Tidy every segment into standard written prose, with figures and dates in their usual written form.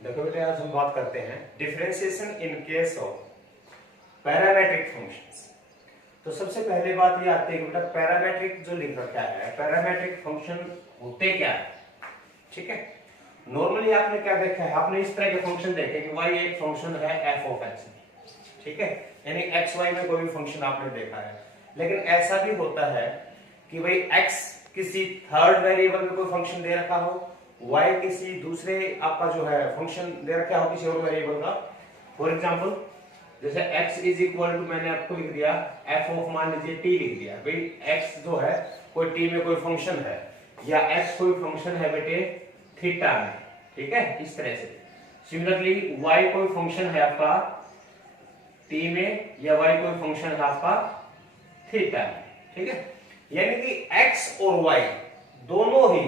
देखो बेटा, आज हम बात करते हैं differentiation in case of parametric functions. तो सबसे पहले बात ये आती है कि बेटा पैरामेट्रिक जो लिख रखा है, पैरामेट्रिक फंक्शन होते क्या है। ठीक है, नॉर्मली आपने क्या देखा है, आपने इस तरह के फंक्शन देखे कि y एक फंक्शन है f ऑफ x। ठीक है, यानी x y में कोई भी फंक्शन आपने देखा है। लेकिन ऐसा भी होता है कि भाई x किसी थर्ड वेरिएबल में कोई फंक्शन दे रखा हो, y किसी दूसरे आपका जो है फंक्शन दे रखा हो किसी और वेरिएबल का। फॉर एग्जांपल जैसे x इज इक्वल टू, मैंने आपको लिख दिया f ऑफ, मान लीजिए t लिख दिया। भाई x जो है कोई t में कोई फंक्शन है, या x कोई फंक्शन है बेटे थीटा में। ठीक है, इस तरह से। सिमिलरली y कोई फंक्शन है आपका t में, या y कोई फंक्शन है आपका थीटा में। ठीक है, यानी कि x और y दोनों ही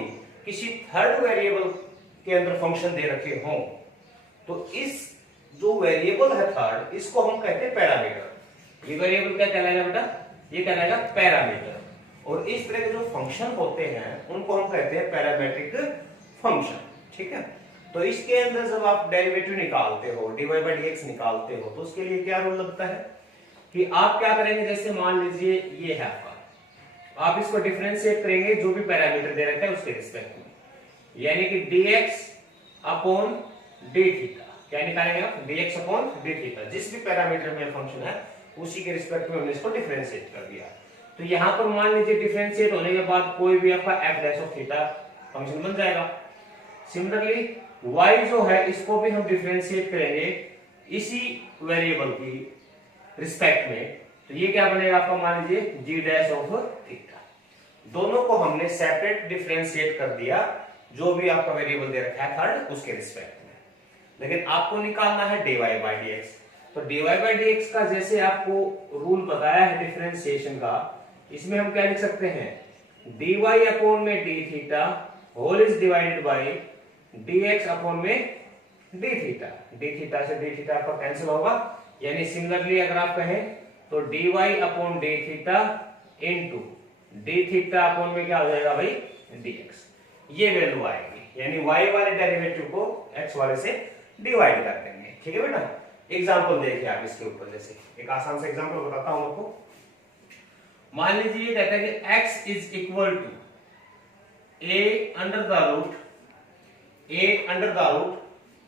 किसी थर्ड वेरिएबल के अंदर फंक्शन दे रखे हों, तो इस जो वेरिएबल है थर्ड, इसको हम कहते हैं पैरामीटर। ये वेरिएबल क्या कहलाएगा बेटा, ये कहलाएगा पैरामीटर। और इस तरह के जो फंक्शन होते हैं उनको हम कहते हैं पैरामेट्रिक फंक्शन। ठीक है, तो इसके अंदर जब आप डेरिवेटिव निकालते हो, dy बाई dx निकालते हो, तो उसके लिए क्या रूल लगता है कि आप क्या करेंगे, जैसे मान लीजिए ये है आपका, आप इसको डिफरेंशिएट करेंगे जो भी पैरामीटर दे रखा है उसके रिस्पेक्ट में, यानी कि dx अपॉन डी थीटा। क्या निकालेंगे आप, dx अपॉन डी थीटा। जिस भी पैरामीटर में फंक्शन है उसी के रिस्पेक्ट में हमने इसको डिफरेंशिएट कर दिया। तो यहां पर मान लीजिए डिफरेंशिएट होने के बाद कोई भी आपका f dash of theta function बन जाएगा। सिमिलरली y जो है इसको भी हम डिफरेंशिएट करेंगे इसी वेरिएबल की रिस्पेक्ट में, तो ये क्या बनेगा आपका, मान लीजिए g डैश ऑफ थीटा। दोनों को हमने सेपरेट डिफरेंशिएट कर दिया, जो भी आपका वेरिएबल दे रखा है थर्ड उसके रिस्पेक्ट में। लेकिन आपको निकालना है dy बाई dx। तो dy बाई dx का जैसे आपको रूल बताया है डिफरेंशिएशन का, इसमें हम क्या लिख सकते हैं, dy अपॉन में d theta whole is divided by dx upon में d थीटा। d थीटा से d थीटा आपका कैंसिल होगा, यानी सिमिलरली अगर आप कहें तो dy upon d theta into d theta upon में क्या हो जाएगा भाई, dx। ये वैल्यू आएगी, यानी y वाले डेरिवेटिव को x वाले से डिवाइड कर देंगे। ठीक है बेटा, एग्जांपल देखिए आप इसके ऊपर। जैसे एक आसान सा एग्जांपल बताता हूं आपको। मान लीजिए ये कहता है कि x is equal to a under the root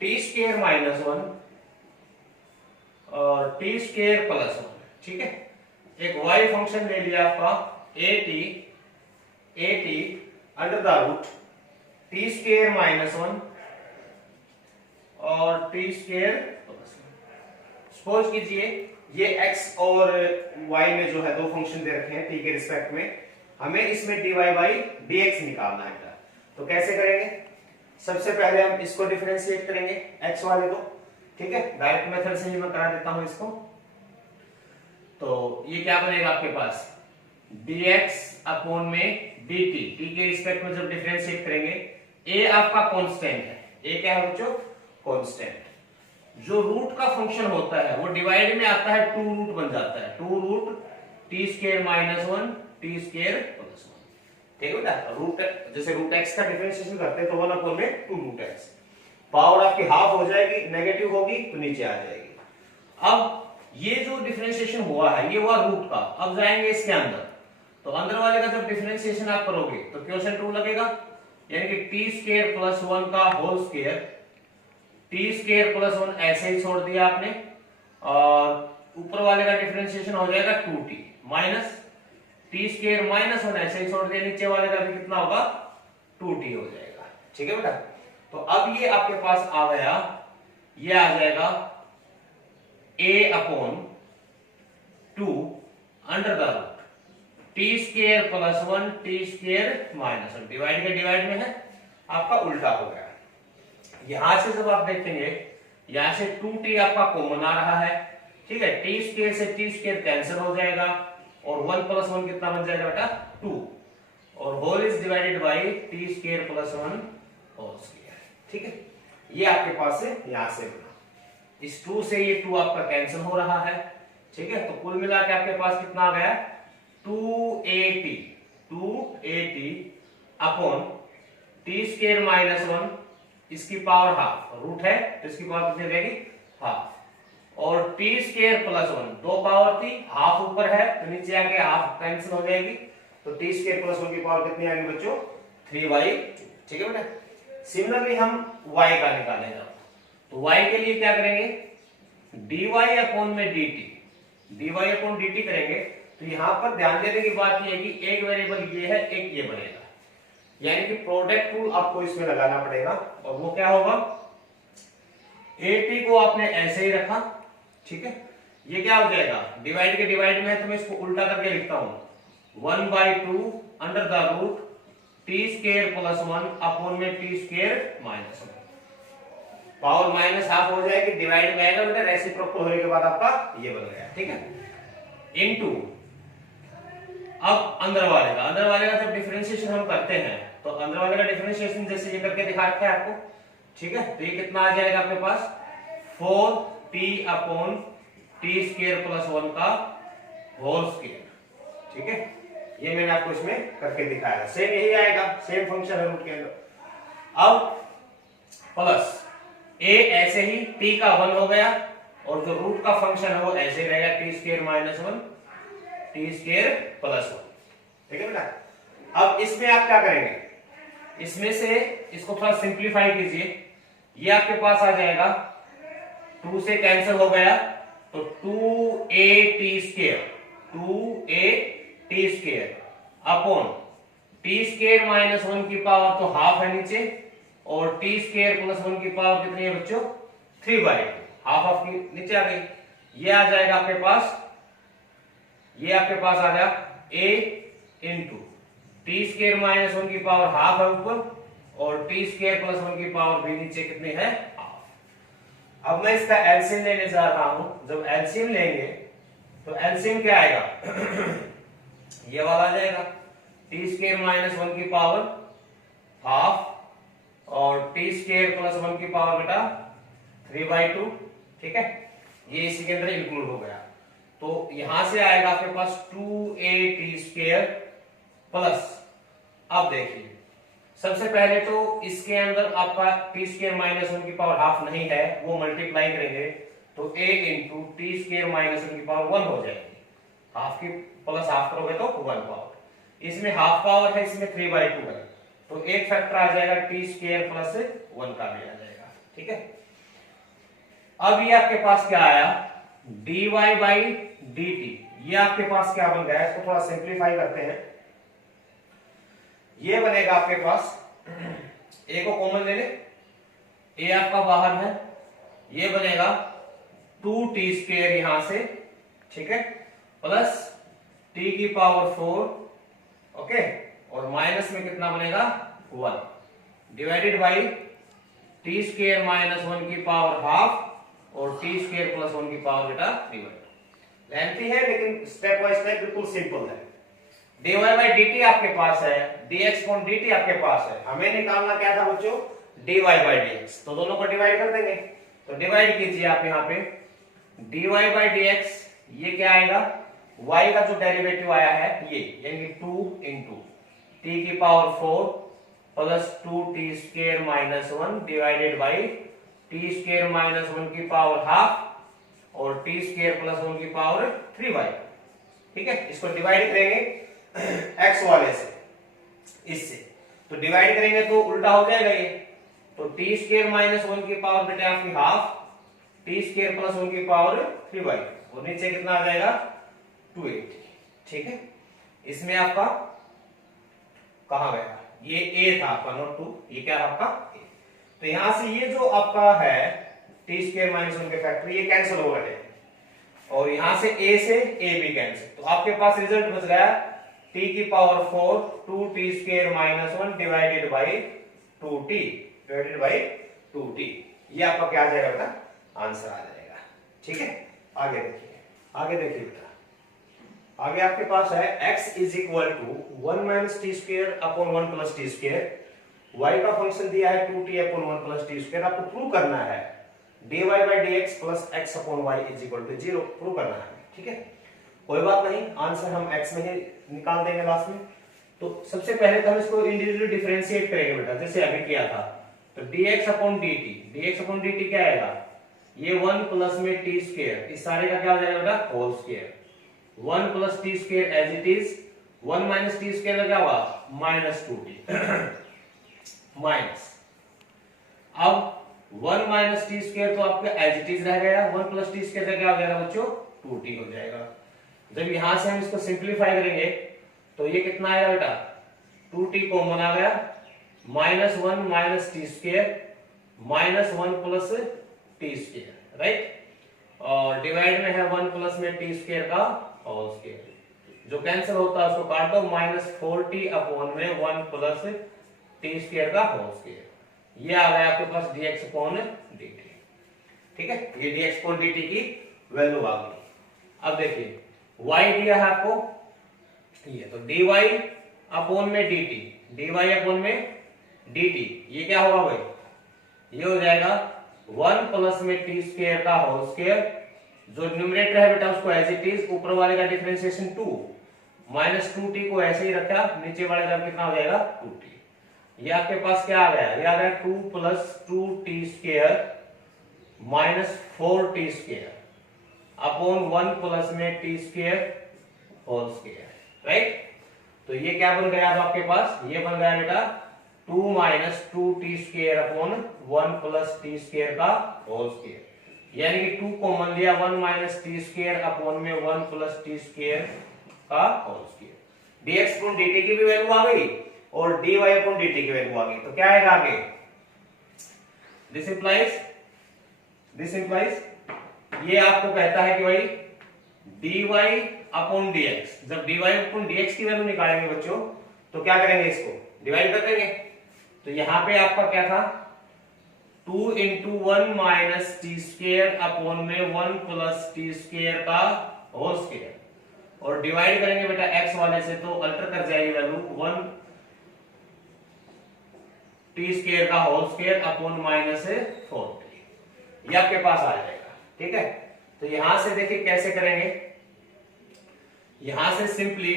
t square minus 1 और t स्क्वायर प्लस 1। ठीक है, एक y फंक्शन ले लिया आपका at under the root t square minus 1 और t स्क्वायर प्लस 1। सपोज कीजिए ये x और y में जो है दो फंक्शन दे रखे हैं t के रिस्पेक्ट में, हमें इसमें dy बाई dx निकालना है। तो कैसे करेंगे, सबसे पहले हम इसको डिफरेंशिएट करेंगे x वाले को। ठीक है, डायरेक्ट मेथड से ही मैं करा देता हूं इसको। तो ये क्या बनेगा आपके पास, dx अपॉन में dt, t के रिस्पेक्ट में जब डिफरेंशिएट करेंगे, a आपका कांस्टेंट है। a क्या है बच्चों, कांस्टेंट। जो रूट का फंक्शन होता है वो डिवाइड में आता है, टू रूट बन जाता है, two root t square minus 1 t square plus 1। ठीक है बेटा, रूट जैसे रूट x का डिफरेंशिएशन करते हैं तो 1 अपॉन में 2 रूट x। पावर आपकी हाफ हो जाएगी, नेगेटिव होगी तो नीचे आ जाएगी। अब ये जो डिफरेंशिएशन हुआ है ये हुआ रूट का। अब जाएंगे इसके अंदर, तो अंदर वाले का जब डिफरेंशिएशन आप करोगे तो क्वोशिएंट रूल लगेगा, यानी कि टी स्क्वायर प्लस 1 का whole square, t square plus 1 ऐसे ही छोड़ दिया आपने, और ऊपर वाले का डिफरेंशिएशन हो जाएगा 2t minus t square minus 1 ऐसे ही छोड़ दिया, नीचे वाले का भी कितना होगा, 2t हो जाएगा। ठीक है बेटा, तो अब ये आपके पास आ गया, ये आ जाएगा a upon 2 under the root t square plus 1 t square minus 1। Divide का डिवाइड में है, आपका उल्टा हो गया। यहां से जब आप देखेंगे, यहां से 2t आपका कॉमन आ रहा है। ठीक है, टी स्क्वायर से टी स्क्वायर कैंसिल हो जाएगा, और 1 प्लस 1 कितना बन जाएगा बेटा, 2, और whole is divided by t square plus 1 whole square. ठीक है, ये आपके पास है, यहां से इस 2 से ये 2 आपका कैंसिल हो रहा है। ठीक है, तो कुल मिला के आपके पास कितना आ गया, 2at upon T square minus 1 इसकी पावर हाफ, रूट है तो इसकी पावर कितनी हो जाएगी, हाफ, और टी स्क्वायर प्लस 1, दो पावर थी, हाफ ऊपर है तो नीचे आके हाफ कैंसिल हो जाएगी, तो टी स्क्वायर प्लस 1 की पावर कितनी आएगी बच्चों, 3y। ठीक है बेटा। सिमिलरली हम y का निकालेंगे, तो y के लिए क्या करेंगे, dy अपॉन में dt, dy अपॉन dt करेंगे। तो यहां पर ध्यान देने की बात यह है कि एक वेरिएबल ये है, एक ये बनेगा, यानी कि प्रोडक्ट रूल आपको इसमें लगाना पड़ेगा, और वो क्या होगा, at को आपने ऐसे ही रखा, ठीक है, ये क्या हो जाएगा, डिवाइड के डिवाइड में है तो मैं इसको उल्टा करके लिखता हूं, 1/2 under the root t square plus 1 upon में t square minus 1, power minus half हो जाएगी, डिवाइड में आएगा बेटा, रेसिप्रोकल होने के बाद आपका ये बन गया, ठीक है, इनटू, अब अंदर वाले का जब डिफरेंशिएशन हम करते हैं तो अंदर वाले का डिफरेंशिएशन जैसे ये करके दिखा रखा है आपको, ठीक है, तो ये कितना आ जाएगा आपके पास, 4t upon T square plus 1 का होल स्क्वायर, ठीक है, ये मैंने आपको इसमें करके दिखाया, सेम यही आएगा, सेम फंक्शन है रूट के अंदर। अब प्लस a ऐसे ही t का 1 हो गया, और जो रूट का फंक्शन है वो ऐसे ही रहेगा, T square minus 1 t square plus 1, ठीक है बेटा। अब इसमें आप क्या करेंगे, इसमें से इसको थोड़ा सिंप्लीफाई कीजिए, ये आपके पास आ जाएगा, 2 से कैंसिल हो गया तो 2a T square upon T square minus 1 की पावर तो हाफ है नीचे, और टी स्क्वायर प्लस 1 की पावर कितनी है बच्चों, 3/2, हाफ ऑफ की नीचे आ गई, ये आ जाएगा आपके पास, ये आपके पास आ गया a into T square minus 1 की पावर हाफ है ऊपर, और टी स्क्वायर प्लस 1 की पावर भी नीचे कितनी है, हाफ। अब मैं इसका एलसीएम लेने जा रहा हूं, जब एलसीएम लेंगे तो एलसीएम क्या आएगा ये वाला आ जाएगा, टी स्क्वायर माइनस 1 की पावर हाफ, और टी स्क्वायर प्लस 1 की पावर बेटा 3/2, ठीक है, ये इसी के अंदर इंक्लूड हो गया, तो यहां से आएगा आपके पास 2a स्क्वायर प्लस, अब देखिए सबसे पहले तो इसके अंदर आपका टी स्क्वायर माइनस 1 की पावर हाफ नहीं है, वो मल्टीप्लाई करेंगे तो a into T square minus 1 की पावर 1 हो जाएगी, हाफ की प्लस हाफ करोगे तो 1 पावर, इसमें हाफ पावर है, इसमें 3/2 है, तो एक फैक्टर आ जाएगा टी स्क्वायर प्लस 1 का भी आ जाएगा, ठीक है। अब ये आपके पास क्या आया, dy बाई dt, ये आपके पास क्या बन गया, इसको थोड़ा सिंप्लीफाई करते हैं, ये बनेगा आपके पास, a को कॉमन ले ले, a आपका बाहर है, ये बनेगा 2t स्क्वायर यहां से, ठीक है, प्लस t की पावर 4, ओके, और माइनस में कितना बनेगा 1, divided by t square minus 1 की पावर हाफ, और टी स्क्वायर प्लस 1 की पावर बेटा 3/2। लेंथी है लेकिन स्टेप बाय स्टेप बिल्कुल सिंपल है। dy बाई dt आपके पास है, dx अपॉन dt आपके पास है, हमें निकालना क्या था बच्चों, dy बाई dx, तो दोनों को डिवाइड कर देंगे, तो डिवाइड कीजिए आप यहाँ पे, dy बाई dx, ये क्या आएगा, y का जो डेरिवेटिव आया है ये, यानी 2 इंटू t की power 4 plus 2t square minus 1 divided by t square minus 1 की पावर हाफ, और टी स्क्वायर प्लस 1 की पावर 3/2, ठीक है, इसको डिवाइड करेंगे x वाले से, इससे तो डिवाइड करेंगे तो उल्टा हो जाएगा ये, तो टी स्क्वायर माइनस 1 की पावर बेटे आपकी हाफ, टी स्क्वायर प्लस 1 की पावर 3/2, और नीचे कितना आ जाएगा 280, ठीक है। इसमें आपका कहां गया, ये a था आपका, नोट 2, ये क्या है आपका a, तो यहां से ये जो आपका है टी स्क्वायर माइनस 1 के फैक्टर ये कैंसिल हो रहे हैं, और यहां से a से a भी कैंसिल, तो आपके पास रिजल्ट बच गया t की power 4 2t square minus 1 divided by 2t, ये आपका क्या आ जाएगा बेटा, आंसर आ जाएगा, ठीक है। आगे देखिए बेटा, आगे आपके पास है x is equal to 1 minus t square upon 1 plus t square, y का फंक्शन दिया है 2t upon 1 plus t square, आपको प्रूव करना है dy by dx plus x upon y is equal to 0, prove करना है, ठीक है। कोई बात नहीं, आंसर हम x में ही निकाल देंगे लास्ट में। तो सबसे पहले तो हम इसको इंडिविजुअली डिफरेंशिएट करेंगे बेटा, जैसे अभी किया था, तो dx अपॉन dt क्या आएगा, ये 1 प्लस में टी स्क्वायर, इस सारे का क्या हो जाएगा बेटा, whole square, 1 plus t square as it is, 1 minus t square का क्या होगा, माइनस 2t माइनस, अब 1 माइनस टी स्क्वायर तो आपका एज इट इज रह गया, 1 प्लस टी स्क्वायर का क्या हो जाएगा बच्चों, 2t हो जाएगा। जब यहां से हम इसको सिंप्लीफाई करेंगे तो ये कितना आएगा बेटा, 2t कॉमन आ गया, minus 1 minus t square minus 1 plus t square, right, और डिवाइड में है 1 प्लस में टी स्क्वायर का होल स्क्वायर, जो कैंसिल होता है उसको काट दो, माइनस 4t अपॉन में 1 प्लस टी स्क्वायर का होल स्क्वायर, ये आ गया आपके पास dx अपॉन dt। ठीक है, ये dx अपॉन dt की वैल्यू आ गई। अब देखिए y दिया है आपको, ये तो dy अपॉन में dy अपॉन में dt, ये क्या होगा भाई, ये हो जाएगा 1 प्लस में टी स्क्वायर का होल स्क्वायर, जो न्यूमरेटर है बेटा उसको एज इट इज, ऊपर वाले का डिफरेंशिएशन 2, माइनस 2t को ऐसे ही रखा, नीचे वाले का कितना हो जाएगा 2t, ये आपके पास क्या आ गया, ये आ गया 2 plus 2t square minus 4t square upon 1 plus में t square whole square, right. तो ये क्या बन गया अब आपके पास, ये बन गया बेटा 2 minus 2t square upon 1 plus t square का होल स्क्वायर, यानी कि 2 कॉमन लिया, 1 माइनस टी स्क्वायर अपॉन में 1 प्लस टी स्क्वायर का whole square, dx upon dt की भी वैल्यू आ गई और dy अपॉन dt की वैल्यू आ गई, तो क्या आएगा आगे, दिस इंप्लाइज ये आपको कहता है कि भाई dy अपॉन dx, जब dy अपॉन dx की वैल्यू निकालेंगे बच्चों तो क्या करेंगे, इसको डिवाइड कर देंगे, तो यहां पे आपका क्या था, 2 into 1 minus t square upon में 1 प्लस टी स्क्वायर का होल स्क्वायर, और डिवाइड करेंगे बेटा x वाले से तो अल्टर कर जाएगी वैल्यू, 1 टी स्क्वायर का whole square upon minus 4t, ये आपके पास आ जाएगा। ठीक है, तो यहां से देखिए कैसे करेंगे, यहां से सिंपली,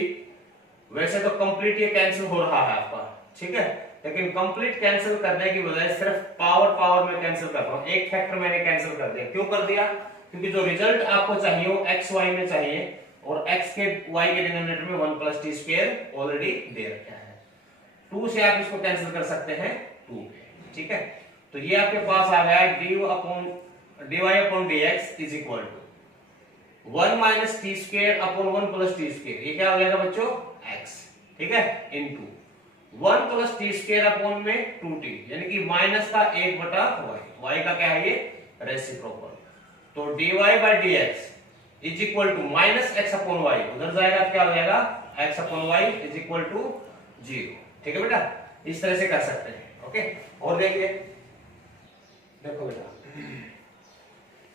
वैसे तो कंप्लीट ये कैंसिल हो रहा है आपका, ठीक है, लेकिन कंप्लीट कैंसिल करने की बजाय सिर्फ पावर में कैंसिल कर रहा हूं, एक फैक्टर मैंने कैंसिल कर दिया, क्यों कर दिया, क्योंकि जो रिजल्ट आपको चाहिए वो x y में चाहिए, और x के y के डिनोमिनेटर में 1 प्लस टी स्क्वायर ऑलरेडी दे रखा है, 2 से आप इसको कैंसिल कर सकते हैं 2 पे। ठीक है, तो ये आपके पास आ गया dy upon dx is equal to 1 minus t square upon 1 plus t square, ये क्या हो जाएगा बच्चों x, ठीक है, into 1 plus t square upon में 2t, यानी कि माइनस का 1 बटा y का क्या है ये रेसिप्रोकल, तो dy by dx is equal to minus x upon y, उधर जाएगा तो क्या हो जाएगा x upon y is equal to 0। ठीक है बेटा, इस तरह से कर सकते हैं। ओके, और देखिए, देखो बेटा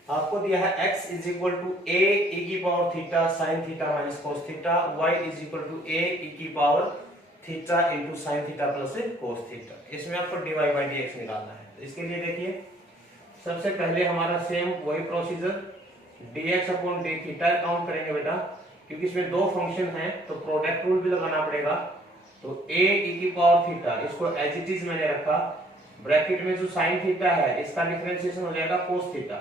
आपको दिया है x is equal to a e की power theta sine theta minus cos theta, y is equal to a e की power theta into sine theta plus cos theta, इसमें आपको dy बाई dx निकालना है। तो इसके लिए देखिए, सबसे पहले हमारा सेम वही procedure, dx upon d theta count करेंगे बेटा, क्योंकि इसमें दो फंक्शन हैं तो प्रोडक्ट रूल भी लगाना पड़ेगा, तो a e की पावर थीटा इसको एज इट इज मैंने रखा, ब्रैकेट में जो साइन थीटा है इसका डिफरेंशिएशन हो जाएगा कोस थीटा,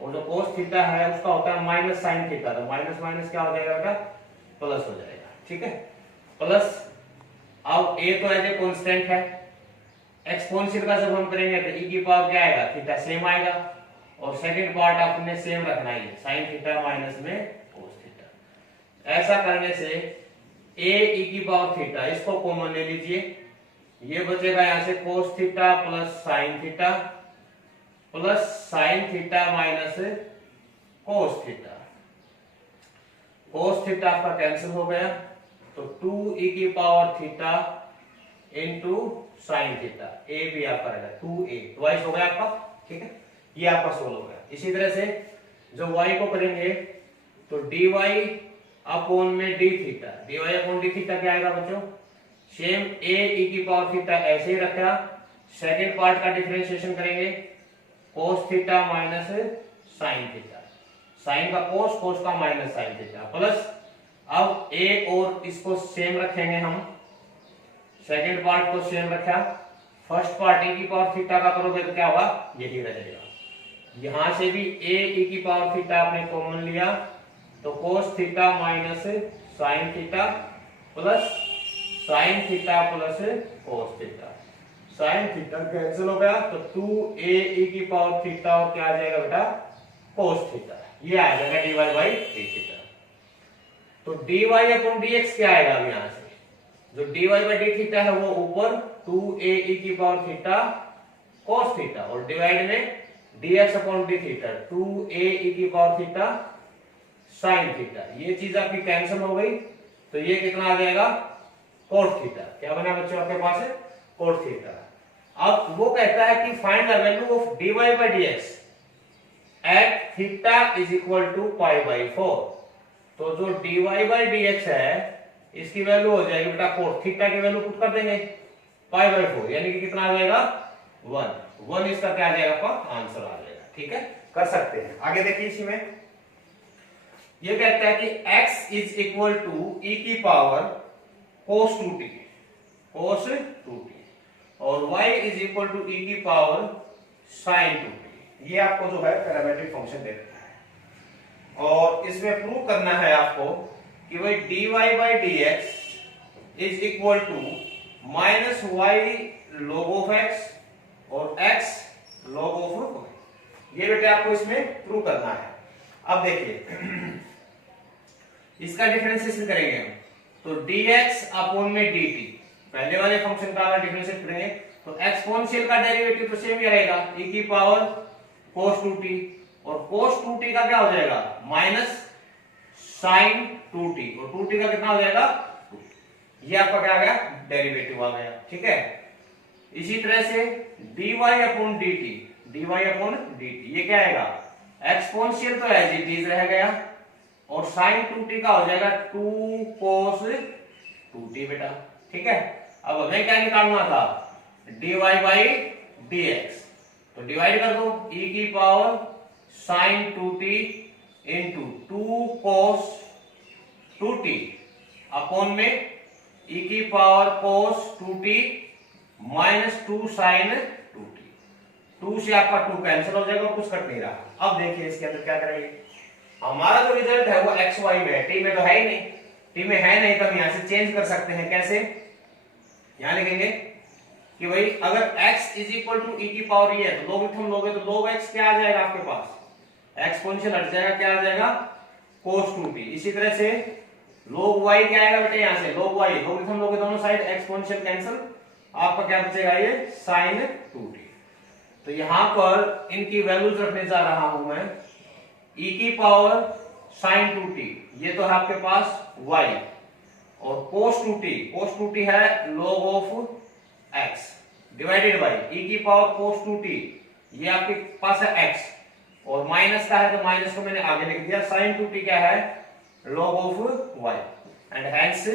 और जो कोस थीटा है उसका होता है माइनस साइन थीटा, तो माइनस माइनस क्या हो जाएगा बेटा प्लस हो जाएगा। ठीक है, प्लस, अब a तो एज ए कांस्टेंट है, एक्सपोनेंशियल का जब हम करेंगे तो e की पावर क्या आएगा थीटा सेम आएगा, और सेकंड पार्ट आपने सेम रखना है साइन थीटा माइनस में कोस थीटा। ऐसा करने से a e की पावर थीटा इसको कॉमन ले लीजिए, ये बचेगा यहां से cos theta plus sign theta plus sign theta minus cos theta, cos theta आपका कैंसिल हो गया, तो 2e की power theta into sine theta, a भी आपका रहेगा 2a, ट्वाइस हो गया आपका। ठीक है, ये आपका सोल्व हो गया। इसी तरह से जो y को करेंगे तो dy अपॉन में d theta, dy upon d theta क्या आएगा बच्चों, सेम a e की पावर थीटा ऐसे ही रखा, सेकंड पार्ट का डिफरेंशिएशन करेंगे cos theta minus sine theta, sine का कोस, कोस का माइनस साइन थीटा, प्लस अब a और इसको सेम रखेंगे हम, सेकंड पार्ट को सेम रखा, फर्स्ट पार्ट e की पावर थीटा का करोगे तो क्या होगा, यही रहेगा। यहां से भी a e की पावर थीटा आपने कॉमन लिया तो cos theta minus sine theta plus sign theta plus cos theta, sine theta cancel हो गया तो 2a e की पावर थीटा और क्या आ जाएगा बेटा, cos थीटा, ये आ जाएगा dy बाई डी थीटा। तो dy अपॉन dx क्या आएगा अब यहां से, जो dy बाई डी थीटा है वो ऊपर 2a e की पावर थीटा cos थीटा और डिवाइड में dx upon D theta 2a e की पावर थीटा साइन थीटा, ये चीज आपकी कैंसिल हो गई तो ये कितना आ जाएगा, cos थीटा। क्या बना बच्चों आपके पास है, cos थीटा। अब वो कहता है कि find the value of dy by dx at theta is equal to pi by 4। तो जो dy बाई dx है इसकी वैल्यू हो जाएगी बेटा cos थीटा की वैल्यू पुट कर देंगे पाई बाई 4, यानी कि कितना आ जाएगा 1 इसका क्या आ जाएगा आपका आंसर आ जाएगा। ठीक है, कर सकते हैं। आगे देखिए इसी में ये कहता है कि x is equal to e की power cos 2t, cos 2t और y is equal to e की पावर sin 2t। ये आपको जो है पैरामीट्रिक फंक्शन दे रखा है और इसमें प्रूव करना है आपको कि भाई dy by dx is equal to minus y log of x और x log ऑफ y। ये बेटे आपको इसमें प्रूव करना है। अब देखिए इसका डिफरेंशिएशन करेंगे हम तो dx अपॉन में dt, पहले वाले फंक्शन का अगर डिफरेंशिएट करेंगे तो एक्सपोनेंशियल का डेरिवेटिव तो सेम ही रहेगा e की पावर cos 2t और cos 2t का क्या हो जाएगा माइनस sin 2t और 2t का कितना हो जाएगा 2। ये आपका क्या आ गया डेरिवेटिव आ गया। ठीक है, इसी तरह से dy अपॉन dt ये क्या आएगा एक्सपोनेंशियल तो एज इट इज रह गया और sin 2t का हो जाएगा 2 cos 2t बेटा। ठीक है, अब हमें क्या निकालना था dy बाई dx, तो डिवाइड कर दो e की power sin 2t into 2 cos 2t upon में e की power cos 2t minus 2 sin 2t। 2 से आपका 2 कैंसिल हो जाएगा और कुछ कट नहीं रहा। अब देखिए इसके अंदर क्या करेंगे, हमारा जो रिजल्ट है वो एक्स वाई में है, टी में तो है ही नहीं, टी में है नहीं तो हम यहां से चेंज कर सकते हैं। कैसे, यहां लिखेंगे कि भाई अगर x is equal to e की पावर ये है तो लोगरिथम लोगे तो log x क्या आ जाएगा आपके पास, एक्सपोनेंशियल हट जाएगा, क्या आ जाएगा cos 2t। इसी तरह से log y क्या आएगा बेटे, यहां से log y लोगरिथम लोगे दोनों साइड एक्सपोनेंशियल कैंसिल, आपका क्या बचेगा ये sin 2t। तो यहां पर इनकी वैल्यूज रखने जा रहा हूं मैं e की पावर sin 2t, ये तो है आपके पास y और cos 2t है log of x divided by e की पावर cos 2t, ये आपके पास है x और माइनस का है तो माइनस को मैंने आगे लिख दिया, sin 2t क्या है log of y and hence